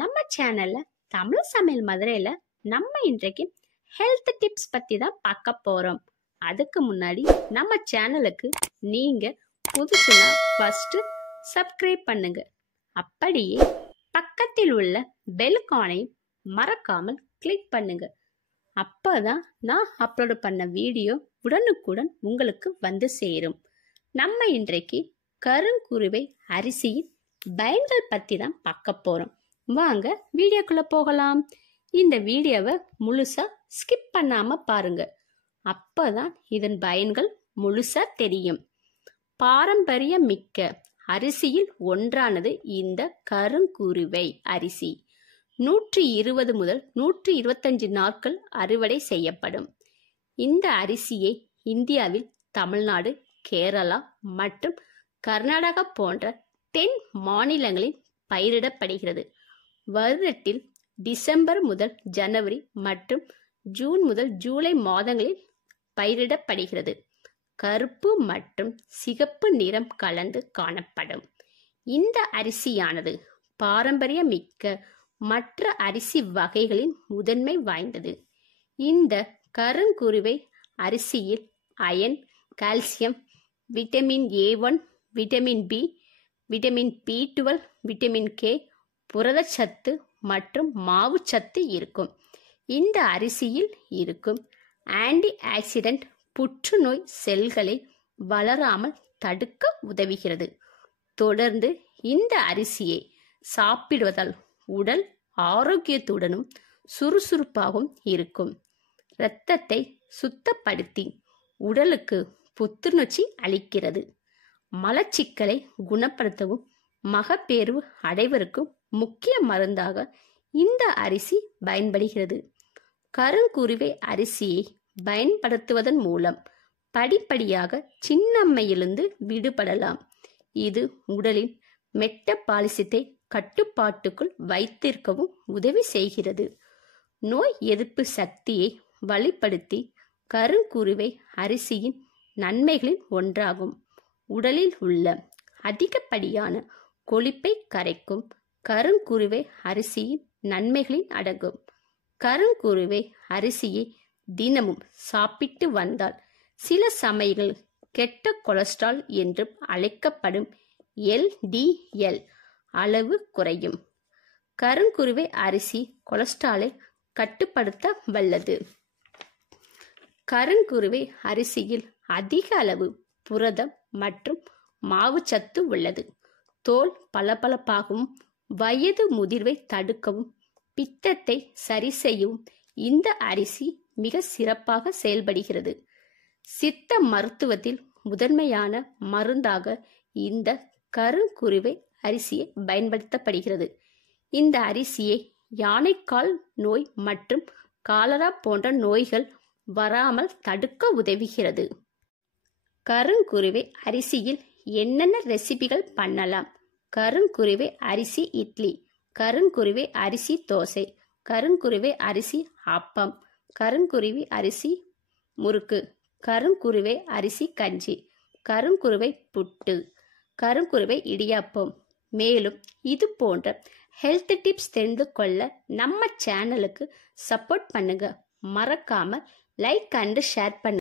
நம்ம சேனல்ல தமிழ் சமையல் மதுரையில நம்ம இன்றைக்கு ஹெல்த் டிப்ஸ் பத்தி தான் பார்க்க போறோம். அதுக்கு முன்னாடி நம்ம சேனலுக்கு நீங்க புதுசுனா ஃபர்ஸ்ட் சப்ஸ்கிரைப் பண்ணுங்க. அப்படியே பக்கத்தில் உள்ள பெல் ஐகானை மறக்காமல் கிளிக் பண்ணுங்க. அப்பதான் நான் அப்லோட் பண்ண வீடியோ உடனுக்குடன் உங்களுக்கு வந்து சேரும். நம்ம இன்றைக்கு கருங்குருவை அரிசியின் பயன்கள் பத்தி தான் பார்க்க போறோம். வாங்க வீடியோக்குள்ள போகலாம். இந்த வீடியோவை முழுசா ஸ்கிப் பண்ணாம பாருங்க. அப்பதான் இதன் பயன்கள் முழுசா தெரியும். பாரம்பரியம் மிக்க அரிசியில் ஒன்றானது இந்த கருங்குருவை அரிசி. 120 முதல் 125 நாட்கள் அறுவடை செய்யப்படும். இந்த அரிசியை இந்தியாவில் தமிழ்நாடு, கேரளா மற்றும் கர்நாடகா போன்ற தென் மாநிலங்களில் பயிரிடப்படுகிறது. வருடத்தில் டிசம்பர் முதல் ஜனவரி மற்றும் ஜூன் முதல் ஜூலை மாதங்களில் பயிரிடப்படுகிறது. கருப்பு மற்றும் சிகப்பு நிறம் கலந்து காணப்படும். இந்த அரிசியானது பாரம்பரியமிக்க மற்ற அரிசி வகைகளின் முதன்மை வாய்ந்தது. இந்த கருங்குருவை அரிசியில் iron, calcium, vitamin A1, vitamin B, vitamin B12, vitamin K, புரதச்சத்து மற்றும் மாவுச்சத்து இருக்கும். இந்த அரிசியில் இருக்கும் ஆன்டி ஆக்சிடென்ட் புற்றுநோய் செல்களை வளராமல் தடுக்க உதவுகிறது. தொடர்ந்து இந்த அரிசியை சாப்பிடுவதால் உடல் ஆரோக்கியத்துடனும் சுறுசுறுப்பாகவும் இருக்கும். இரத்தத்தை சுத்தப்படுத்தி உடலுக்கு புத்துணர்ச்சி அளிக்கிறது. மலச்சிக்கலை குணப்படுத்தவும் மகப்பேறு அடைவதற்கும் முக்கிய மருந்தாக இந்த அரிசி பயன்படுகிறது. கருங்குருவை அரிசியை பயன்படுத்துவதன் மூலம் படிப்படியாக சின்னம்மையிலிருந்து விடுபடலாம். இது உடலின் மெட்டபாலிசத்தை கட்டுப்பாட்டுக்குள் வைத்திருக்கவும் உதவி செய்கிறது. நோய் எதிர்ப்பு சக்தியை வலுப்படுத்தி கருங்குருவை அரிசியின் நன்மைகளில் ஒன்றாகும். உடலில் உள்ள அதிகப்படியான கொழுப்பை கரைக்கும் கருங்குருவை அரிசியின் நன்மைகளில் அடங்கும். கருங்குருவை அரிசியை தினமும் சாப்பிட்டு வந்தால் சில சமயங்கள் கெட்ட கொலஸ்ட்ரால் என்று அழைக்கப்படும் LDL அளவு குறையும். கருங்குருவை அரிசி கொலஸ்ட்ராலை கட்டுப்படுத்த வல்லது. கருங்குருவை அரிசியில் அதிக அளவு புரதம் மற்றும் மாவுச்சத்து உள்ளது. தோல் பளபளப்பாகவும் வயது முதிர்வை தடுக்கவும் பித்தத்தை சரி செய்யவும் இந்த அரிசி மிக சிறப்பாக செயல்படுகிறது. சித்த மருத்துவத்தில் முதன்மையான மருந்தாக இந்த கருங்குருவை அரிசியை பயன்படுத்தப்படுகிறது. இந்த அரிசியை யானைக்கால் நோய் மற்றும் காலரா போன்ற நோய்கள் வராமல் தடுக்க உதவுகிறது. கருங்குருவை அரிசியில் என்னென்ன ரெசிபிகள் பண்ணலாம்? கருங்குருவை அரிசி இட்லி, கருங்குருவை அரிசி தோசை, கருங்குருவை அரிசி ஆப்பம், கருங்குருவை அரிசி முறுக்கு, கருங்குருவை அரிசி கஞ்சி, கருங்குருவை புட்டு, கருங்குருவை இடியாப்பம். மேலும் இது போன்ற ஹெல்த் டிப்ஸ் தெரிந்து கொள்ள நம்ம சேனலுக்கு சப்போர்ட் பண்ணுங்க. மறக்காம லைக் அண்ட் ஷேர் பண்ணுங்க.